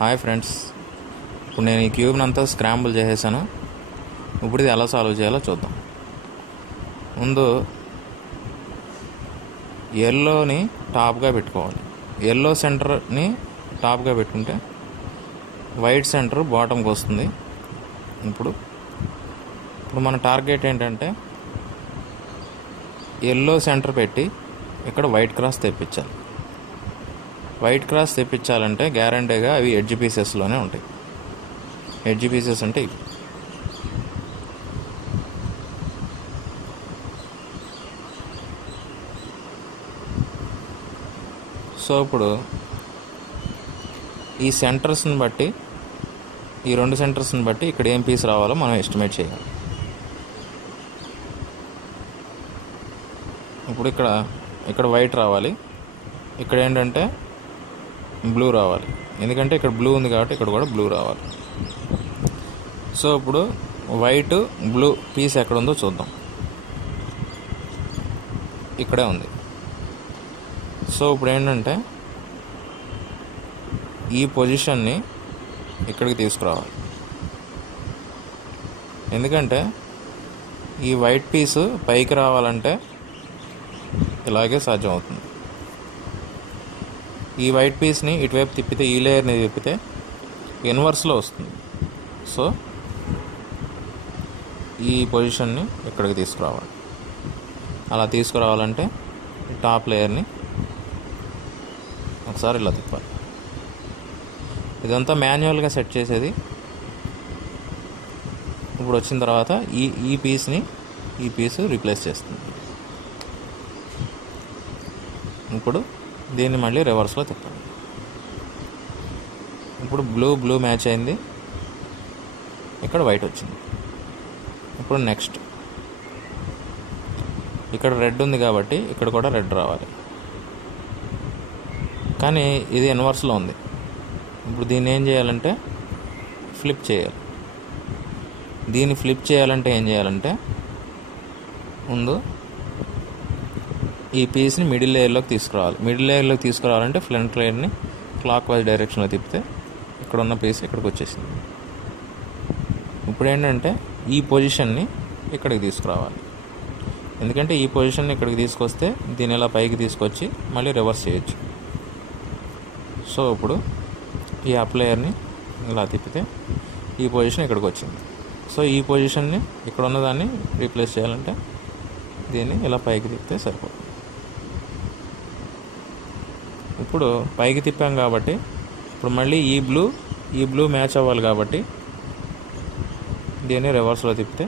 Hi friends, ఇప్పుడు నేను ఈ క్యూబ్ని అంతా స్క్రాంబుల్ చేసేసాను. ఇప్పుడు ఇది ఎలా సాల్వ్ చేయాలో చూద్దాం. ముందు ఎల్లోని టాప్గా పెట్టుకోవాలి. ఎల్లో సెంటర్ని టాప్గా పెట్టుకుంటే వైట్ సెంటర్ బాటంకి వస్తుంది. ఇప్పుడు మన టార్గెట్ ఏంటంటే ఎల్లో సెంటర్ పెట్టి ఇక్కడ వైట్ క్రాస్ తెప్పించాలి. వైట్ క్రాస్ తెప్పించాలంటే గ్యారంటీగా అవి ఎడ్జ్ పీసెస్లోనే ఉంటాయి. ఎడ్జ్ పీసెస్ అంటే ఇవి. సో ఇప్పుడు ఈ సెంటర్స్ని బట్టి, ఈ రెండు సెంటర్స్ని బట్టి ఇక్కడ ఏం పీస్ రావాలో మనం ఎస్టిమేట్ చేయాలి. ఇప్పుడు ఇక్కడ వైట్ రావాలి, ఇక్కడ ఏంటంటే బ్లూ రావాలి. ఎందుకంటే ఇక్కడ బ్లూ ఉంది కాబట్టి ఇక్కడ కూడా బ్లూ రావాలి. సో ఇప్పుడు వైట్ బ్లూ పీస్ ఎక్కడ ఉందో చూద్దాం. ఇక్కడే ఉంది. సో ఇప్పుడు ఏంటంటే ఈ పొజిషన్ని ఇక్కడికి తీసుకురావాలి. ఎందుకంటే ఈ వైట్ పీసు పైకి రావాలంటే ఇలాగే సాధ్యం అవుతుంది. ఈ వైట్ పీస్ని ఇటువైపు తిప్పితే, ఈ లేయర్ని తిప్పితే ఇన్వర్స్లో వస్తుంది. సో ఈ పొజిషన్ని ఇక్కడికి తీసుకురావాలి. అలా తీసుకురావాలంటే టాప్ లేయర్ని ఒకసారి ఇలా తిప్పాలి. ఇదంతా మాన్యువల్గా సెట్ చేసేది. ఇప్పుడు వచ్చిన తర్వాత ఈ పీస్ని ఈ పీసు రీప్లేస్ చేస్తుంది. ఇప్పుడు దీన్ని మళ్ళీ రివర్స్లో తిప్పాలి. ఇప్పుడు బ్లూ మ్యాచ్ అయింది, ఇక్కడ వైట్ వచ్చింది. ఇప్పుడు నెక్స్ట్ ఇక్కడ రెడ్ ఉంది కాబట్టి ఇక్కడ కూడా రెడ్ రావాలి. కానీ ఇది ఇన్వర్స్లో ఉంది. ఇప్పుడు దీన్ని ఏం చేయాలంటే ఫ్లిప్ చేయాలి. దీన్ని ఫ్లిప్ చేయాలంటే ఏం చేయాలంటే ముందు ఈ పీస్ని మిడిల్ లేయర్లోకి తీసుకురావాలి. మిడిల్ లేయర్లోకి తీసుకురావాలంటే ఫ్రంట్ లేయర్ని క్లాక్ వైజ్ డైరెక్షన్లో తిప్పితే ఇక్కడ ఉన్న పీస్ ఇక్కడికి వచ్చేసింది. ఇప్పుడు ఏంటంటే ఈ పొజిషన్ని ఇక్కడికి తీసుకురావాలి. ఎందుకంటే ఈ పొజిషన్ని ఇక్కడికి తీసుకొస్తే దీన్ని ఇలా పైకి తీసుకొచ్చి మళ్ళీ రివర్స్ చేయొచ్చు. సో ఇప్పుడు ఈ అప్ లేయర్ని ఇలా తిప్పితే ఈ పొజిషన్ ఇక్కడికి వచ్చింది. సో ఈ పొజిషన్ని ఇక్కడ ఉన్నదాన్ని రీప్లేస్ చేయాలంటే దీన్ని ఇలా పైకి తిప్పితే సరిపోతుంది. ఇప్పుడు పైకి తిప్పాం కాబట్టి ఇప్పుడు మళ్ళీ ఈ బ్లూ మ్యాచ్ అవ్వాలి కాబట్టి దీన్ని రివర్స్లో తిప్పితే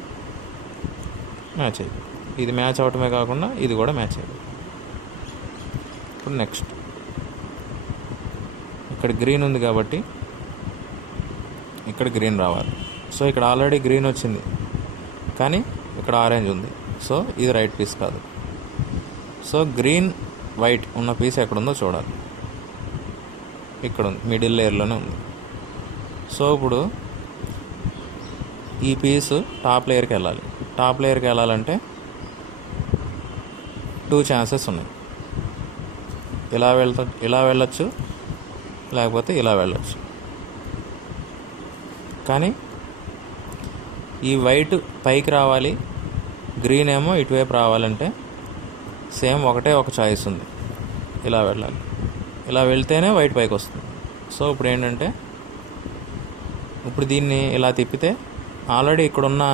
మ్యాచ్ అయ్యింది. ఇది మ్యాచ్ అవ్వటమే కాకుండా ఇది కూడా మ్యాచ్ అయ్యింది. ఇప్పుడు నెక్స్ట్ ఇక్కడ గ్రీన్ ఉంది కాబట్టి ఇక్కడ గ్రీన్ రావాలి. సో ఇక్కడ ఆల్రెడీ గ్రీన్ వచ్చింది కానీ ఇక్కడ ఆరెంజ్ ఉంది. సో ఇది రైట్ పీస్ కాదు. సో గ్రీన్ వైట్ ఉన్న పీస్ ఎక్కడుందో చూడాలి. ఇక్కడ ఉంది, మిడిల్ లేయర్లోనే ఉంది. సో ఇప్పుడు ఈ పీసు టాప్ లేయర్కి వెళ్ళాలి. టాప్ లేయర్కి వెళ్ళాలంటే 2 ఛాన్సెస్ ఉన్నాయి. ఇలా వెళ్ళొచ్చు, లేకపోతే ఇలా వెళ్ళొచ్చు. కానీ ఈ వైట్ పైకి రావాలి, గ్రీన్ ఏమో ఇటువైపు రావాలంటే సేమ్ ఒకటే ఒక చాయిస్ ఉంది, ఇలా వెళ్ళాలి. ఇలా వెళ్తేనే వైట్ పైకి వస్తుంది. సో ఇప్పుడు ఏంటంటే ఇప్పుడు దీన్ని ఇలా తిప్పితే ఆల్రెడీ ఇక్కడున్న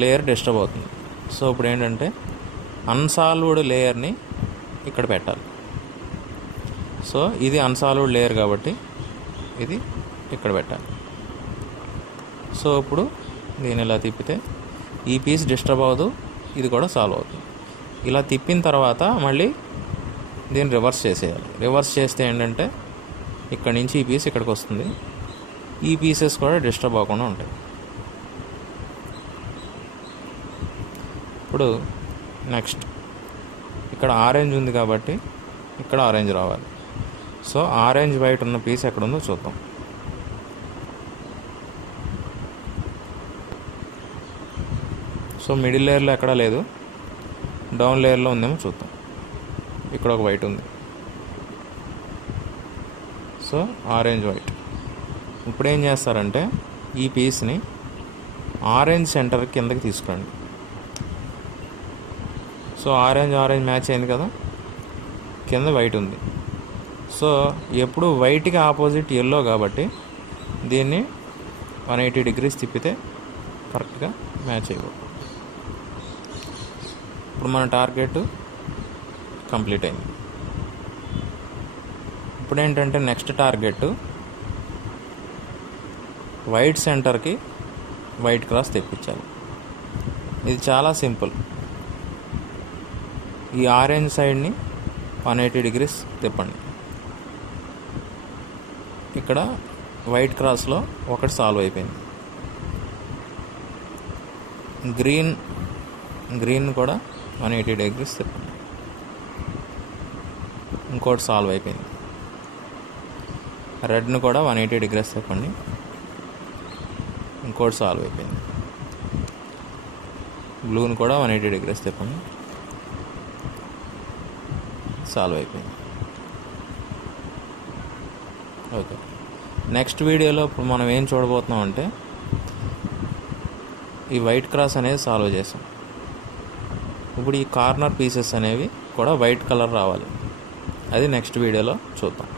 లేయర్ డిస్టర్బ్ అవుతుంది. సో ఇప్పుడు ఏంటంటే అన్సాల్వ్డ్ లేయర్ని ఇక్కడ పెట్టాలి. సో ఇది అన్సాల్వ్డ్ లేయర్ కాబట్టి ఇది ఇక్కడ పెట్టాలి. సో ఇప్పుడు దీన్ని ఇలా తిప్పితే ఈ పీస్ డిస్టర్బ్ అవ్వదు, ఇది కూడా సాల్వ్ అవుతుంది. ఇలా తిప్పిన తర్వాత మళ్ళీ దీన్ని రివర్స్ చేసేయాలి. రివర్స్ చేస్తే ఏంటంటే ఇక్కడ నుంచి ఈ పీస్ ఇక్కడికి వస్తుంది. ఈ పీసెస్ కూడా డిస్టర్బ్ అవ్వకుండా ఉంటాయి. ఇప్పుడు నెక్స్ట్ ఇక్కడ ఆరెంజ్ ఉంది కాబట్టి ఇక్కడ ఆరెంజ్ రావాలి. సో ఆరెంజ్ వైట్ ఉన్న పీస్ ఎక్కడుందో చూద్దాం. సో మిడిల్ లేయర్లో ఎక్కడా లేదు, డౌన్ లేయర్లో ఉందేమో చూద్దాం. ఇక్కడ ఒక వైట్ ఉంది. సో ఆరెంజ్ వైట్ ఇప్పుడు ఏం చేస్తారంటే ఈ పీస్ని ఆరెంజ్ సెంటర్ కిందకి తీసుకురండి. సో ఆరెంజ్ మ్యాచ్ అయింది కదా, కింద వైట్ ఉంది. సో ఎప్పుడు వైట్కి ఆపోజిట్ ఎల్లో కాబట్టి దీన్ని 180 degrees తిప్పితే కరెక్ట్గా మ్యాచ్ అయిపోతుంది. ఇప్పుడు మన టార్గెట్ కంప్లీట్ అయింది. ఇప్పుడు ఏంటంటే నెక్స్ట్ టార్గెట్ వైట్ సెంటర్కి వైట్ క్రాస్ తెప్పించాలి. ఇది చాలా సింపుల్. ఈ ఆరెంజ్ సైడ్ని 180 degrees తిప్పండి. ఇక్కడ వైట్ క్రాస్లో ఒకటి సాల్వ్ అయిపోయింది. గ్రీన్ కూడా 180 degrees తిప్పండి, ఇంకోటి సాల్వ్ అయిపోయింది. రెడ్ని కూడా 180 degrees తిప్పండి, ఇంకోటి సాల్వ్ అయిపోయింది. బ్లూని కూడా 180 degrees తిప్పండి, సాల్వ్ అయిపోయింది. ఓకే, నెక్స్ట్ వీడియోలో ఇప్పుడు మనం ఏం చూడబోతున్నాం అంటే ఈ వైట్ క్రాస్ అనేది సాల్వ్ చేసాం. ఇప్పుడు ఈ కార్నర్ పీసెస్ అనేవి కూడా వైట్ కలర్ రావాలి. అది నెక్స్ట్ వీడియోలో చూద్దాం.